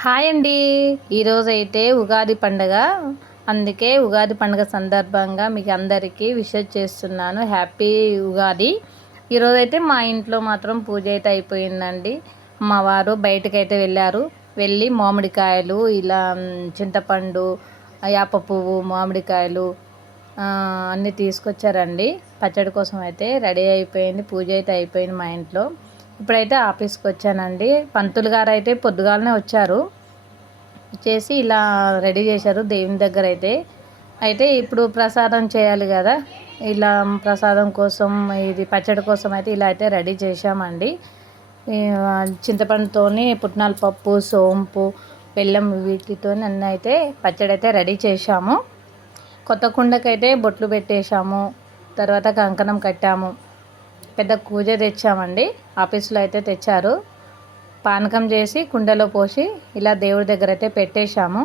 Hi అండి. ఈరోజైతే ఉగాది పండుగ. అందుకే ఉగాది పండుగ సందర్భంగా మీకు అందరికీ విషెస్ చేస్తున్నాను. హ్యాపీ ఉగాది. ఈరోజైతే మా ఇంట్లో మాత్రం పూజ అయితే అయిపోయిందండి. మా వారు బయటకైతే వెళ్ళారు. వెళ్ళి మామిడికాయలు ఇలా చింతపండు, యాప పువ్వు, మామిడికాయలు అన్నీ తీసుకొచ్చారండి. పచ్చడి కోసం అయితే రెడీ అయిపోయింది. పూజ అయితే అయిపోయింది మా ఇంట్లో. ఇప్పుడైతే ఆఫీస్కి వచ్చానండి. పంతులు గారు అయితే పొద్దుగాలనే వచ్చారు. చేసి ఇలా రెడీ చేశారు దేవుని దగ్గర అయితే ఇప్పుడు ప్రసాదం చేయాలి కదా. ఇలా ప్రసాదం కోసం ఇది పచ్చడి కోసం అయితే ఇలా అయితే రెడీ చేశామండి. చింతపండుతోని పుట్నాల పప్పు, సోంపు, బెల్లం వీటితో అన్నీ అయితే పచ్చడి అయితే రెడీ చేశాము. కొత్త కుండకైతే బొట్లు పెట్టేశాము. తర్వాత కంకణం కట్టాము. పెద్ద కూజ తెచ్చామండి. ఆఫీస్లో అయితే తెచ్చారు. పానకం చేసి కుండలో పోసి ఇలా దేవుడి దగ్గర అయితే పెట్టేశాము.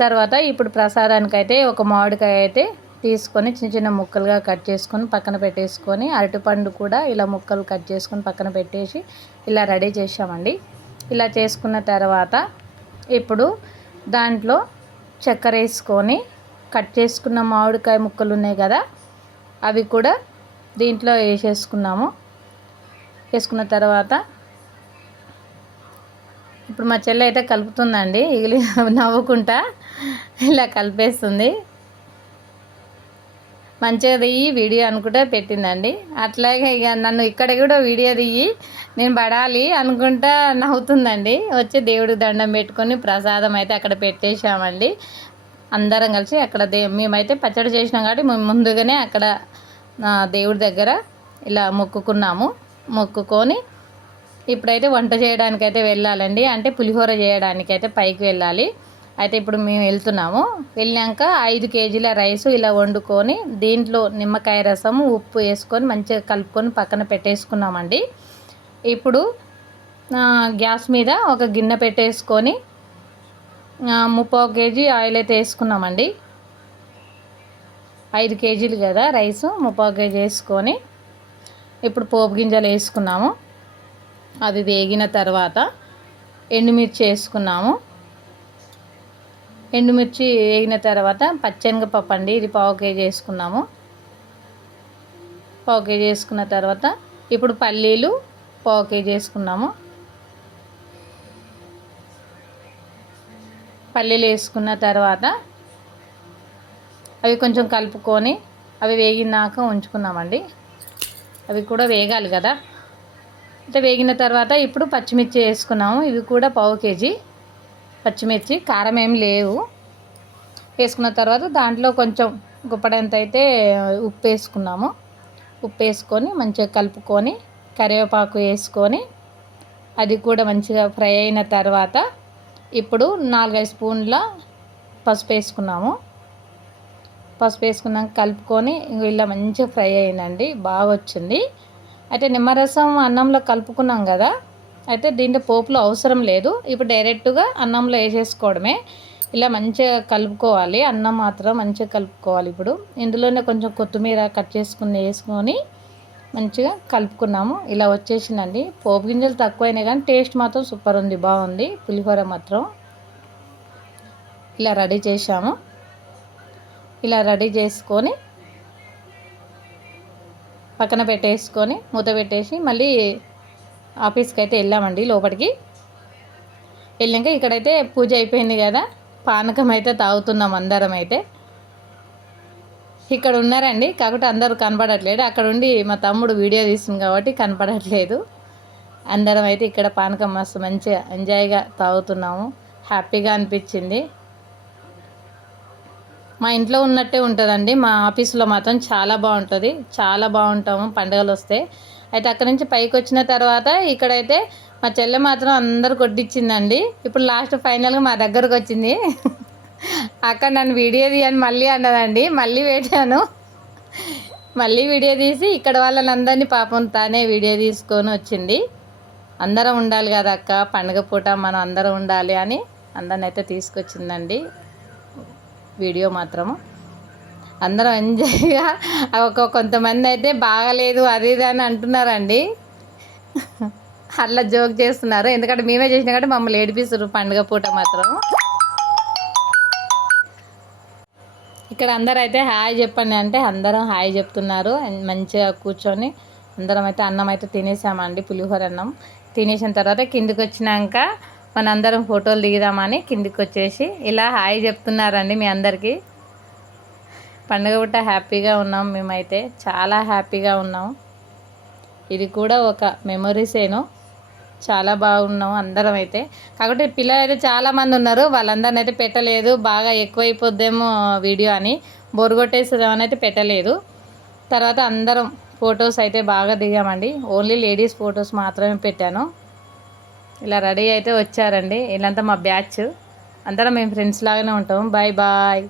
తర్వాత ఇప్పుడు ప్రసాదానికైతే ఒక మామిడికాయ అయితే తీసుకొని చిన్న చిన్న ముక్కలుగా కట్ చేసుకొని పక్కన పెట్టేసుకొని, అరటిపండు కూడా ఇలా ముక్కలు కట్ చేసుకొని పక్కన పెట్టేసి ఇలా రెడీ చేసామండి. ఇలా చేసుకున్న తర్వాత ఇప్పుడు దాంట్లో చక్కెర వేసుకొని కట్ చేసుకున్న మామిడికాయ ముక్కలు ఉన్నాయి కదా, అవి కూడా దీంట్లో వేసేసుకున్నాము. వేసుకున్న తర్వాత ఇప్పుడు మా చెల్లి అయితే కలుపుతుందండి. ఇగిలి నవ్వుకుంటా ఇలా కలిపేస్తుంది. మంచిగా దియ్యి వీడియో అనుకుంటా పెట్టిందండి. అట్లాగే ఇక నన్ను ఇక్కడ కూడా వీడియో దియ్యి నేను పడాలి అనుకుంటా నవ్వుతుందండి. వచ్చి దేవుడికి దండం పెట్టుకొని ప్రసాదం అయితే అక్కడ పెట్టేశామండి. అందరం కలిసి అక్కడ మేమైతే పచ్చడి చేసినాం కాబట్టి మేము ముందుగానే అక్కడ దేవుడి దగ్గర ఇలా మొక్కుకొని ఇప్పుడైతే వంట చేయడానికైతే వెళ్ళాలండి. అంటే పులిహోర చేయడానికైతే పైకి వెళ్ళాలి. అయితే ఇప్పుడు మేము వెళ్తున్నాము. వెళ్ళాక 5 కేజీల రైసు ఇలా వండుకొని దీంట్లో నిమ్మకాయ రసము, ఉప్పు వేసుకొని మంచిగా కలుపుకొని పక్కన పెట్టేసుకున్నామండి. ఇప్పుడు గ్యాస్ మీద ఒక గిన్నె పెట్టేసుకొని 30 కేజీ ఆయిల్ అయితే వేసుకున్నామండి. 5 కేజీలు కదా రైసు, 30 కేజీ వేసుకొని ఇప్పుడు పోపు గింజలు వేసుకున్నాము. అవి వేగిన తర్వాత ఎండుమిర్చి వేసుకున్నాము. ఎండుమిర్చి వేగిన తర్వాత పచ్చెనగపప్పు అండి, ఇది 1/4 కేజీ వేసుకున్నాము. 1/4 కేజీ వేసుకున్న తర్వాత ఇప్పుడు పల్లీలు 1/4 కేజీ వేసుకున్నాము. పల్లీలు వేసుకున్న తర్వాత అవి కొంచెం కలుపుకొని అవి వేగినాక ఉంచుకున్నామండి. అవి కూడా వేగాలి కదా. అయితే వేగిన తర్వాత ఇప్పుడు పచ్చిమిర్చి వేసుకున్నాము. ఇవి కూడా 1/4 కేజీ పచ్చిమిర్చి, కారం ఏం లేవు. వేసుకున్న తర్వాత దాంట్లో కొంచెం గుప్పడంత అయితే ఉప్పు వేసుకున్నాము. ఉప్పు వేసుకొని మంచిగా కలుపుకొని కరివేపాకు వేసుకొని అది కూడా మంచిగా ఫ్రై అయిన తర్వాత ఇప్పుడు 4-5 స్పూన్ల పసుపు వేసుకున్నాము. పసుపు వేసుకున్నాక కలుపుకొని ఇలా మంచిగా ఫ్రై అయిందండి, బాగా వచ్చింది. అయితే నిమ్మరసం అన్నంలో కలుపుకున్నాం కదా, అయితే దీంట్లో పోపులో అవసరం లేదు. ఇప్పుడు డైరెక్ట్గా అన్నంలో వేసేసుకోవడమే. ఇలా మంచిగా కలుపుకోవాలి. అన్నం మాత్రం మంచిగా కలుపుకోవాలి. ఇప్పుడు ఇందులోనే కొంచెం కొత్తిమీర కట్ చేసుకుని వేసుకొని మంచిగా కలుపుకున్నాము. ఇలా వచ్చేసిందండి. పోపు గింజలు తక్కువైనాయి కానీ టేస్ట్ మాత్రం సూపర్ ఉంది, బాగుంది. పులిహోర మాత్రం ఇలా రెడీ చేసాము. ఇలా రెడీ చేసుకొని పక్కన పెట్టేసుకొని మూత పెట్టేసి మళ్ళీ ఆఫీస్కి అయితే వెళ్ళామండి. లోపలికి వెళ్ళాక ఇక్కడైతే పూజ అయిపోయింది కదా, పానకం అయితే తాగుతున్నాం అందరం. అయితే ఇక్కడ ఉన్నారండి, కాకపోతే అందరూ కనపడట్లేదు. అక్కడ ఉండి మా తమ్ముడు వీడియో తీస్తుంది కాబట్టి కనపడట్లేదు. అందరం అయితే ఇక్కడ పానకం మస్తు మంచిగా ఎంజాయ్గా తాగుతున్నాము. హ్యాపీగా అనిపించింది. మా ఇంట్లో ఉన్నట్టే ఉంటుందండి. మా ఆఫీస్లో మాత్రం చాలా బాగుంటుంది. చాలా బాగుంటాము పండుగలు వస్తే. అయితే అక్కడి నుంచి పైకి వచ్చిన తర్వాత ఇక్కడైతే మా చెల్లె మాత్రం అందరు కొట్టించిందండి. ఇప్పుడు లాస్ట్ ఫైనల్గా మా దగ్గరకు వచ్చింది. అక్కడ నన్ను వీడియో తీయని మళ్ళీ అన్నదండి. మళ్ళీ పెట్టాను. మళ్ళీ వీడియో తీసి ఇక్కడ వాళ్ళని అందరినీ పాపం తానే వీడియో తీసుకొని వచ్చింది. అందరం ఉండాలి కదా అక్క, పండుగ పూట మనం అందరం ఉండాలి అని అందరిని అయితే తీసుకొచ్చిందండి. వీడియో మాత్రము అందరం ఎంజాయ్గా. కొంతమంది అయితే బాగలేదు అది ఇది అని అంటున్నారండి. అట్లా జోక్ చేస్తున్నారు, ఎందుకంటే మేమే చేసినా కాబట్టి మమ్మల్ని ఏడిపిస్తారు పండుగ పూట మాత్రం. ఇక్కడ అందరూ అయితే హాయ్ చెప్పండి అంటే అందరం హాయ్ చెప్తున్నారు. మంచిగా కూర్చొని అందరం అయితే అన్నం అయితే తినేసామండి, పులిహోర అన్నం తినేసిన తర్వాత కిందికి వచ్చినాక మనందరం ఫోటోలు దిగుదామని కిందికి వచ్చేసి ఇలా హాయ్ చెప్తున్నారండి మీ అందరికీ. పండుగ పూట హ్యాపీగా ఉన్నాం, మేమైతే చాలా హ్యాపీగా ఉన్నాం. ఇది కూడా ఒక మెమొరీసేను, చాలా బాగున్నాం అందరం అయితే. కాబట్టి పిల్లలు అయితే చాలామంది ఉన్నారు, వాళ్ళందరిని అయితే పెట్టలేదు, బాగా ఎక్కువైపోద్దేమో వీడియో అని బోరు కొట్టేస్తుందేమని అయితే పెట్టలేదు. తర్వాత అందరం ఫొటోస్ అయితే బాగా దిగామండి, ఓన్లీ లేడీస్ ఫొటోస్ మాత్రమే పెట్టాను. ఇలా రెడీ అయితే వచ్చారండి, వీళ్ళంతా మా బ్యాచ్, అందరం మేము ఫ్రెండ్స్ లాగానే ఉంటాము. Bye bye.